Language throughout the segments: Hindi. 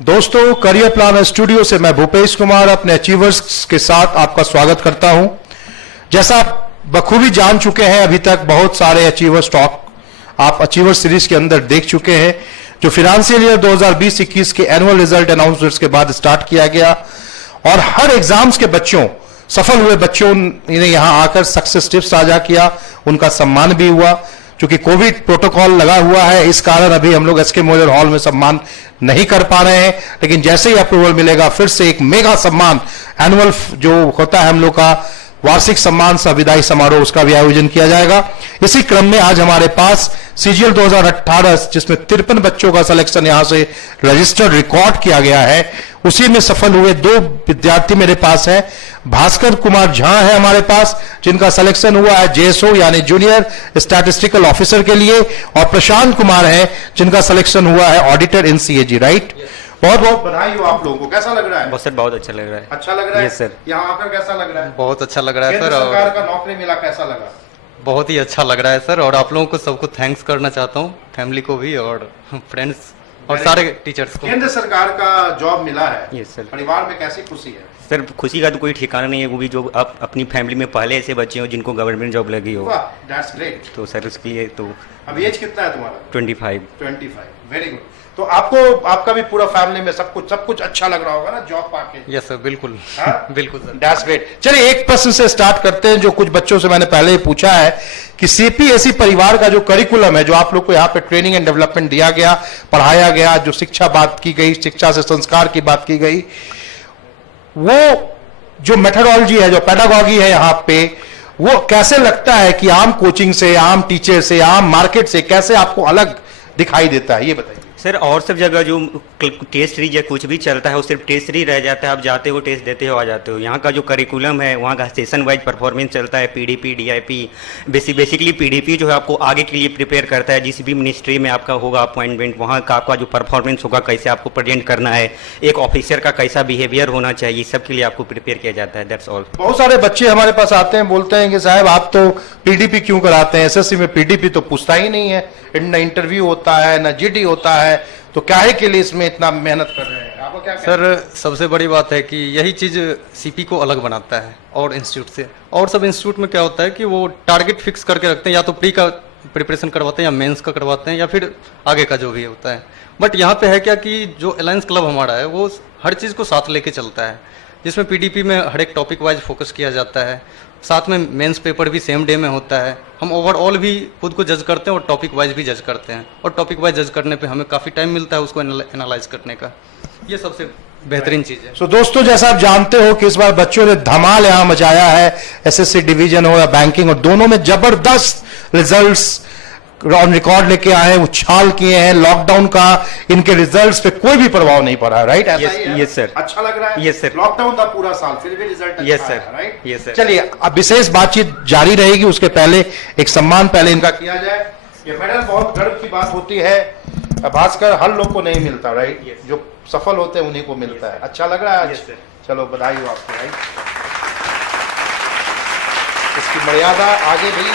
दोस्तों, करियर प्लानर स्टूडियो से मैं भूपेश कुमार अपने अचीवर्स के साथ आपका स्वागत करता हूं। जैसा आप बखूबी जान चुके हैं, अभी तक बहुत सारे अचीवर्स टॉक आप अचीवर सीरीज के अंदर देख चुके हैं, जो फाइनेंशियल ईयर 2020-21 के एनुअल रिजल्ट अनाउंसमेंट्स के बाद स्टार्ट किया गया। और हर एग्जाम्स के बच्चों, सफल हुए बच्चों ने यहां आकर सक्सेस टिप्स साझा किया, उनका सम्मान भी हुआ। क्योंकि कोविड प्रोटोकॉल लगा हुआ है, इस कारण अभी हम लोग एसके मोइलर हॉल में सम्मान नहीं कर पा रहे हैं, लेकिन जैसे ही अप्रूवल मिलेगा फिर से एक मेगा सम्मान एनुअल जो होता है हम लोग का वार्षिक सम्मान सह विदाई समारोह, उसका भी आयोजन किया जाएगा। इसी क्रम में आज हमारे पास सीजीएल 2018 जिसमें 53 बच्चों का सिलेक्शन यहां से रजिस्टर्ड रिकॉर्ड किया गया है, उसी में सफल हुए 2 विद्यार्थी मेरे पास हैं। भास्कर कुमार झा है हमारे पास, जिनका सिलेक्शन हुआ है जेएसओ यानी जूनियर स्टैटिस्टिकल ऑफिसर के लिए, और प्रशांत कुमार है जिनका सिलेक्शन हुआ है ऑडिटर इन सीएजी। राइट, बहुत बहुत बधाई हो आप लोगों को। कैसा लग रहा है? सर बहुत अच्छा लग रहा है। अच्छा लग रहा है? Yes sir. यहाँ आकर कैसा लग रहा है? बहुत अच्छा लग रहा है सर। सरकार का नौकरी मिला, कैसा लगा? बहुत ही अच्छा लग रहा है सर, और आप लोगों को सबको थैंक्स करना चाहता हूँ, फैमिली को भी और फ्रेंड्स और सारे टीचर्स को। केंद्र सरकार का जॉब मिला है। Yes sir. परिवार में कैसी खुशी है? सर खुशी का तो कोई ठिकाना नहीं है, वो भी जो अपनी फैमिली में पहले ऐसे बच्चे हो जिनको गवर्नमेंट जॉब लगी हो। वाह, दैट्स ग्रेट। तो सर उसके लिए तो अब एज कितना है तुम्हारा? 25। Very good. तो आपको, आपका भी पूरा फैमिली में सब कुछ अच्छा लग रहा होगा ना जॉब पाके? यस सर, बिल्कुल। बिल्कुल सर। That's great. चलिए एक प्रश्न से स्टार्ट करते हैं, जो कुछ बच्चों से मैंने पहले ही पूछा है कि सीपीएसई परिवार का जो करिकुलम है, जो आप लोग को यहाँ पे ट्रेनिंग एंड डेवलपमेंट दिया गया, पढ़ाया गया, जो शिक्षा बात की गई, शिक्षा से संस्कार की बात की गई, वो जो मेथोडोलॉजी है, जो पेडागॉजी है यहाँ पे, वो कैसे लगता है कि आम कोचिंग से, आम टीचर से, आम मार्केट से कैसे आपको अलग दिखाई देता है, ये बताइए। सर और सब जगह जो टेस्ट सीरीज या कुछ भी चलता है वो सिर्फ टेस्ट सीरीज रह जाता है, आप जाते हो टेस्ट देते हो आ जाते हो। यहाँ का जो करिकुलम है, वहाँ का सेशन वाइज परफॉर्मेंस चलता है, पीडीपी डीआईपी, बेसिकली पीडीपी जो है आपको आगे के लिए प्रिपेयर करता है। जिस भी मिनिस्ट्री में आपका होगा अपॉइंटमेंट, वहाँ का आपका जो परफॉर्मेंस होगा, कैसे आपको प्रेजेंट करना है, एक ऑफिसर का कैसा बिहेवियर होना चाहिए, सब के लिए आपको प्रिपेयर किया जाता है। That's all. बहुत सारे बच्चे हमारे पास आते हैं, बोलते हैं कि साहब आप तो पीडीपी क्यों कराते हैं, एसएससी में पीडीपी तो पूछता ही नहीं है, न इंटरव्यू होता है, न जीडी होता है, तो काहे के लिए इसमें इतना मेहनत कर रहे हैं? आपको क्या सर सबसे बड़ी बात है कि यही चीज़ सीपी को अलग बनाता है और इंस्टीट्यूट से। और सब इंस्टीट्यूट में क्या होता है कि वो टारगेट फिक्स करके रखते हैं, या तो प्री का प्रिपरेशन करवाते हैं या मेंस का करवाते हैं या फिर आगे का जो भी होता है। बट यहाँ पे है क्या कि जो अलायंस क्लब हमारा है वो हर चीज़ को साथ लेके चलता है, जिसमें पीडीपी में हर एक टॉपिक वाइज फोकस किया जाता है, साथ में मेंस पेपर भी सेम डे में होता है। हम ओवरऑल भी खुद को जज करते हैं और टॉपिक वाइज भी जज करते हैं, और टॉपिक वाइज जज करने पे हमें काफ़ी टाइम मिलता है उसको एनालाइज करने का। ये सबसे बेहतरीन चीज़ है। सो दोस्तों, जैसा आप जानते हो कि इस बार बच्चों ने धमाल यहाँ मचाया है, एसएससी डिवीजन हो या बैंकिंग, और दोनों में जबरदस्त रिजल्ट्स ऑन रिकॉर्ड लेके आए, उछाल किए हैं। लॉकडाउन का इनके रिजल्ट्स पे कोई भी प्रभाव नहीं पड़ा, राइट? Yes sir. अच्छा लग रहा है? Yes sir. लॉकडाउन था पूरा साल, फिर भी रिजल्ट अच्छा यस सर। आया, राइट? Yes sir. चलिए अब विशेष बातचीत जारी रहेगी, उसके पहले एक सम्मान पहले इनका किया जाए। ये मेडल बहुत गर्व की बात होती है, भास्कर हर लोग को नहीं मिलता, राइट? जो सफल होते हैं उन्हीं को मिलता है। अच्छा लग रहा है आज? चलो बधाई हो आपको, राइट? इसकी मर्यादा आगे भी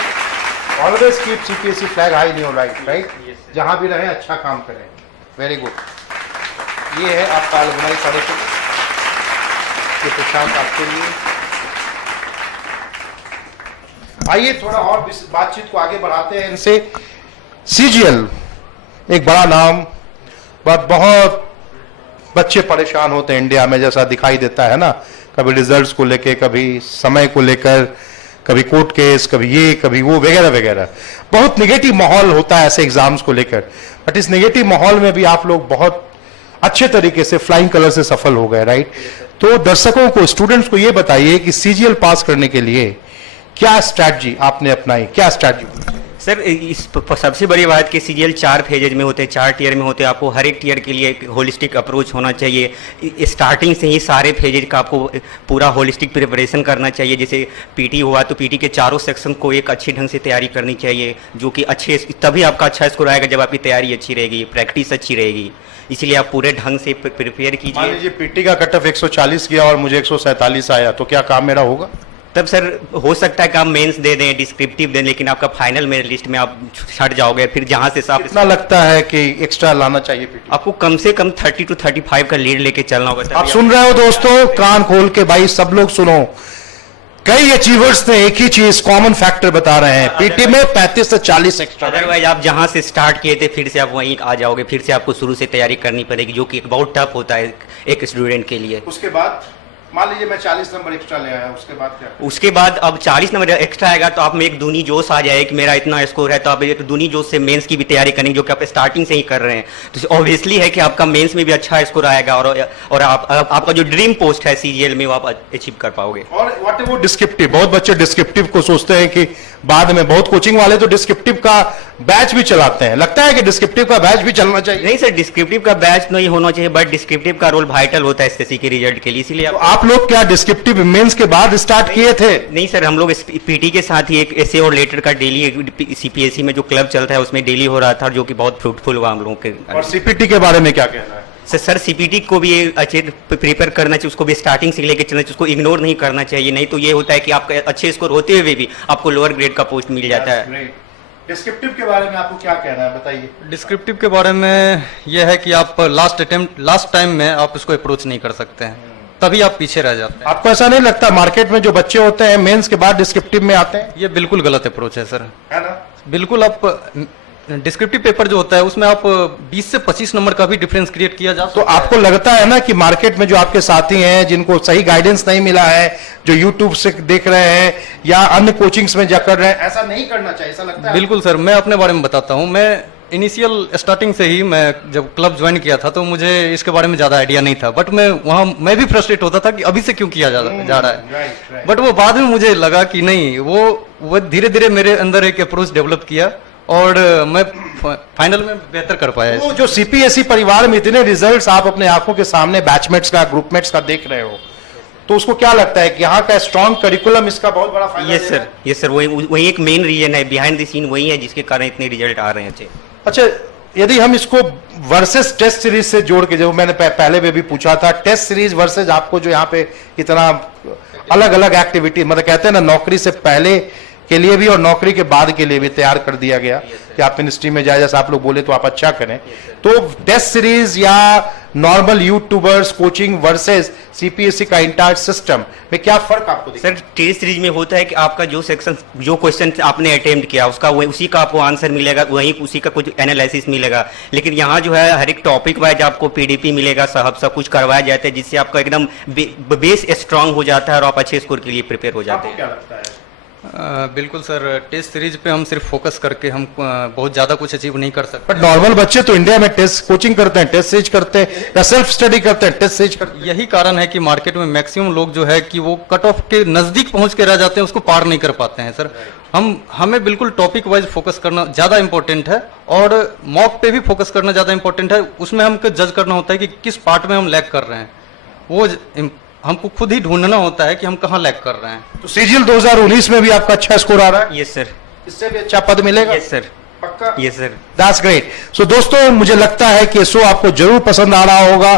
always keep CPSE flag high in your right? जहां भी रहे अच्छा काम करें। Very good. ये है आपका अलगुनाई सर्टिफिकेट, ये प्रशांत आपके लिए। आइए थोड़ा और बातचीत को आगे बढ़ाते हैं इनसे। सीजीएल एक बड़ा नाम, बट बहुत बच्चे परेशान होते हैं इंडिया में, जैसा दिखाई देता है ना, कभी रिजल्ट्स को लेके, कभी समय को लेकर, कभी कोर्ट केस, कभी ये कभी वो, वगैरह वगैरह। बहुत निगेटिव माहौल होता है ऐसे एग्जाम्स को लेकर, बट इस निगेटिव माहौल में भी आप लोग बहुत अच्छे तरीके से फ्लाइंग कलर से सफल हो गए, राइट? तो दर्शकों को, स्टूडेंट्स को ये बताइए कि सीजीएल पास करने के लिए क्या स्ट्रैटेजी आपने अपनाई, क्या स्ट्रैटेजी? सर इस सबसे बड़ी बात कि सीजीएल 4 फेजेज में होते हैं, 4 टीयर में होते हैं। आपको हर एक टीयर के लिए एक होलिस्टिक अप्रोच होना चाहिए। स्टार्टिंग से ही सारे फेजेज का आपको पूरा होलिस्टिक प्रिपरेशन करना चाहिए। जैसे पीटी हुआ तो पीटी के चारों सेक्शन को एक अच्छे ढंग से तैयारी करनी चाहिए, जो कि अच्छे, तभी आपका अच्छा स्कोर आएगा जब आपकी तैयारी अच्छी रहेगी, प्रैक्टिस अच्छी रहेगी। इसलिए आप पूरे ढंग से प्रिपेयर कीजिए। मान लीजिए पीटी का कट ऑफ 140 गया और मुझे 147 आया, तो क्या काम मेरा होगा? तब सर हो सकता है कि आप मेंस दे दें, डिस्क्रिप्टिव दें, लेकिन आपका फाइनल मेरिट लिस्ट में आप छट जाओगे, फिर जहां से आप कितना लगता है कि एक्स्ट्रा लाना चाहिए पीटी? आपको कम से कम 30 to 35 का लीड लेके चलना होगा। आप सुन रहे हो दोस्तों, कान खोल के भाई सब लोग सुनो। कई अचीवर्स ने एक ही चीज कॉमन फैक्टर बता रहे हैं, पीटी में 35 से 40 एक्स्ट्रा। अदरवाइज आप जहां से स्टार्ट किए थे फिर से आप वहीं आ जाओगे, फिर से आपको शुरू से तैयारी करनी पड़ेगी, जो कि बहुत टफ होता है एक स्टूडेंट के लिए। उसके बाद मान लीजिए मैं 40 नंबर एक्स्ट्रा ले आया, उसके बाद क्या? उसके बाद अब 40 नंबर एक्स्ट्रा आएगा तो आप में एक दूनी जोश आ जाए कि मेरा इतना स्कोर है, तो आप एक दूनी जोश से मेंस की भी तैयारी करेंगे, जो कि आप स्टार्टिंग से ही कर रहे हैं। तो ऑब्वियसली है कि आपका मेंस में भी अच्छा स्कोर आएगा और आपका जो ड्रीम पोस्ट है सीजीएल में वो आप अचीव कर पाओगे। और व्हाट अबाउट डिस्क्रिप्टिव? बहुत बच्चे डिस्क्रिप्टिव को सोचते हैं कि बाद में, बहुत कोचिंग वाले तो डिस्क्रिप्टिव का बैच भी चलाते हैं। लगता है कि डिस्क्रिप्टिव का बैच भी चलना चाहिए? नहीं सर, डिस्क्रिप्टिव का बैच नहीं होना चाहिए, बट डिस्क्रिप्टिव का रोल वाइटल होता है एसएससी के रिजल्ट के लिए, इसीलिए तो आप लोग क्या डिस्क्रिप्टिव मेंस के बाद स्टार्ट किए थे? नहीं सर, हम लोग पीटी के साथ ही एक एसे और लेटर का डेली सीपीएससी में जो क्लब चलता है उसमें डेली हो रहा था, जो कि बहुत फ्रूटफुल हुआ हम लोगों के। और सीपीटी के बारे में क्या कहना है? सर सीपीटी को भी अच्छे प्रिपेयर करना चाहिए, उसको भी स्टार्टिंग से लेकर चलना चाहिए, उसको इग्नोर नहीं करना चाहिए, नहीं तो ये होता है कि आपका अच्छे स्कोर होते हुए भी आपको लोअर ग्रेड का पोस्ट मिल जाता है। डिस्क्रिप्टिव के बारे में आपको क्या कहना है, बताइए। डिस्क्रिप्टिव के बारे में यह है कि आप लास्ट टाइम में आप इसको अप्रोच नहीं कर सकते हैं, तभी आप पीछे रह जाते हैं। आपको ऐसा नहीं लगता मार्केट में जो बच्चे होते हैं मेंस के बाद डिस्क्रिप्टिव में आते हैं? ये बिल्कुल गलत अप्रोच है सर, है ना? बिल्कुल। आप डिस्क्रिप्टिव पेपर जो होता है उसमें आप 20 से 25 नंबर का भी डिफरेंस क्रिएट किया जा सकता तो आपको लगता है ना कि मार्केट में जो आपके साथी हैं जिनको सही गाइडेंस नहीं मिला है, जो यूट्यूब से देख रहे हैं या अन्य कोचिंग्स में जाकर रहे हैं, ऐसा नहीं करना चाहिए, ऐसा लगता है? बिल्कुल सर, मैं अपने बारे में बताता हूँ। मैं इनिशियल स्टार्टिंग से ही, मैं जब क्लब ज्वाइन किया था तो मुझे इसके बारे में ज्यादा आइडिया नहीं था, बट मैं भी फ्रस्ट्रेट होता था कि अभी से क्यों किया जा रहा है। राइट। बट वो बाद में मुझे लगा कि नहीं, वो धीरे धीरे मेरे अंदर एक अप्रोच डेवलप किया और मैं फाइनल में बेहतर कर पाया। तो जो सीपीएसई परिवार में इतने रिजल्ट्स आप अपने आंखों के सामने बैचमेट्स का, ग्रुपमेट्स का देख रहे हो, तो उसको क्या लगता है कि यहाँ का स्ट्रॉन्ग करिकुलम इसका बहुत बड़ा फायदा? यस सर, वही एक मेन रीजन है, बिहाइंड द सीन वही है जिसके कारण इतने रिजल्ट आ रहे हैं अच्छे। अच्छा, यदि हम इसको वर्सेस टेस्ट सीरीज से जोड़ के, जो मैंने पहले में भी पूछा था, टेस्ट सीरीज वर्सेस आपको जो यहाँ पे इतना अलग अलग एक्टिविटी, मतलब कहते हैं ना नौकरी से पहले के लिए भी और नौकरी के बाद के लिए भी तैयार कर दिया गया कि आप मिनिस्ट्री में जाए, जैसे आप लोग बोले तो आप अच्छा करें। तो टेस्ट सीरीज या normal YouTubers coaching versus CPSE का इंटायर सिस्टम में क्या फर्क आपको दिखता है? सर टेस्ट सीरीज में होता है कि आपका जो सेक्शन, जो क्वेश्चन आपने अटेम्प्ट किया उसका उसी का आपको आंसर मिलेगा, वहीं उसी का कुछ एनालिसिस मिलेगा। लेकिन यहाँ जो है हर एक टॉपिक वाइज आपको पीडीपी मिलेगा, सब कुछ करवाया जाता है, जिससे आपका एकदम बेस स्ट्रांग हो जाता है और आप अच्छे स्कोर के लिए प्रिपेयर हो जाते हैं। क्या लगता है? बिल्कुल सर, टेस्ट सीरीज पे हम सिर्फ फोकस करके हम बहुत ज्यादा कुछ अचीव नहीं कर सकते। बट नॉर्मल बच्चे तो इंडिया में टेस्ट कोचिंग करते हैं, टेस्ट सीरीज करते हैं या सेल्फ स्टडी करते हैं, टेस्ट सीरीज करते हैं। यही कारण है कि मार्केट में मैक्सिमम लोग जो है कि वो कट ऑफ के नजदीक पहुंच के रह जाते हैं, उसको पार नहीं कर पाते हैं सर। हमें बिल्कुल टॉपिक वाइज फोकस करना ज्यादा इंपॉर्टेंट है और मॉक पे भी फोकस करना ज्यादा इंपॉर्टेंट है। उसमें हमको जज करना होता है कि किस पार्ट में हम लैग कर रहे हैं, वो हमको खुद ही ढूंढना होता है कि हम कहाँ लैग कर रहे हैं। तो सीजीएल 2019 में भी आपका अच्छा स्कोर आ रहा है? Yes sir. इससे भी अच्छा पद मिलेगा? यस सर, पक्का? Yes sir. That's great. So दोस्तों, मुझे लगता है कि शो आपको जरूर पसंद आ रहा होगा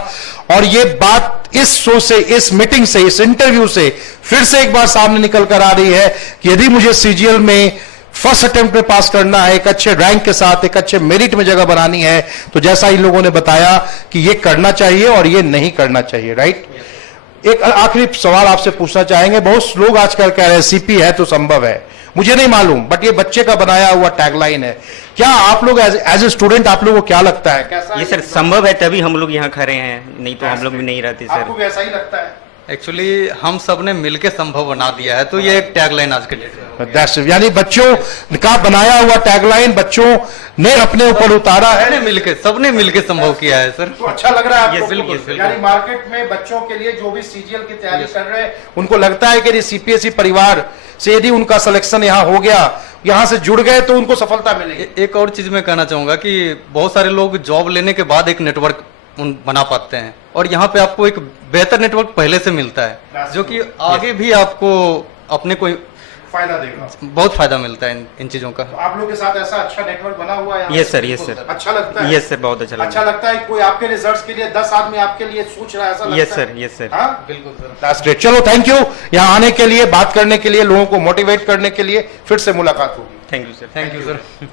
और ये बात इस शो से, इस मीटिंग से, इस इंटरव्यू से फिर से एक बार सामने निकल कर आ रही है कि यदि मुझे सीजीएल में फर्स्ट अटेम्प्ट में पास करना है, एक अच्छे रैंक के साथ, एक अच्छे मेरिट में जगह बनानी है, तो जैसा इन लोगों ने बताया कि ये करना चाहिए और ये नहीं करना चाहिए। राइट? एक आखिरी सवाल आपसे पूछना चाहेंगे। बहुत लोग आजकल कह रहे हैं सीपी है तो संभव है, मुझे नहीं मालूम, बट ये बच्चे का बनाया हुआ टैगलाइन है। क्या आप लोग एज ए स्टूडेंट आप लोगों को क्या लगता है, कैसा ये सर संभव है, तभी हम लोग यहाँ खड़े हैं, नहीं तो हम लोग भी नहीं रहते आपको सर। भी ऐसा ही लगता है? एक्चुअली हम सब ने मिलके संभव बना दिया है, तो ये एक टैगलाइन आज के डेट में। यानी बच्चों का बनाया हुआ टैगलाइन बच्चों ने अपने ऊपर उतारा है, सबने मिलके संभव किया है सर। तो अच्छा लग रहा है आपको? Yes, बिल्कुल। यानी मार्केट में बच्चों के लिए जो भी सीजीएल की तैयारी कर रहे हैं, उनको लगता है कि सीपीएसई परिवार से यदि उनका सिलेक्शन यहाँ हो गया, यहाँ से जुड़ गए, तो उनको सफलता मिलेगी। एक और चीज मैं कहना चाहूंगा कि बहुत सारे लोग जॉब लेने के बाद एक नेटवर्क बना पाते हैं और यहाँ पे आपको एक बेहतर नेटवर्क पहले से मिलता है, जो कि आगे भी आपको अपने कोई फायदा देगा। बहुत फायदा मिलता है इन चीज़ों का। तो आप लोग के साथ ऐसा अच्छा नेटवर्क बना हुआ है? Yes sir, yes sir. अच्छा लगता है? यस सर, बहुत अच्छा अच्छा लगता है। कोई आपके रिजल्ट्स के लिए 10 आदमी आपके लिए सोच रहा है, ऐसा लगता यस है? Sir, yes sir. हाँ? बिल्कुल सर। That's great। चलो थैंक यू यहाँ आने के लिए, बात करने के लिए, लोगों को मोटिवेट करने के लिए। फिर से मुलाकात होगी। Thank you sir. Thank you sir.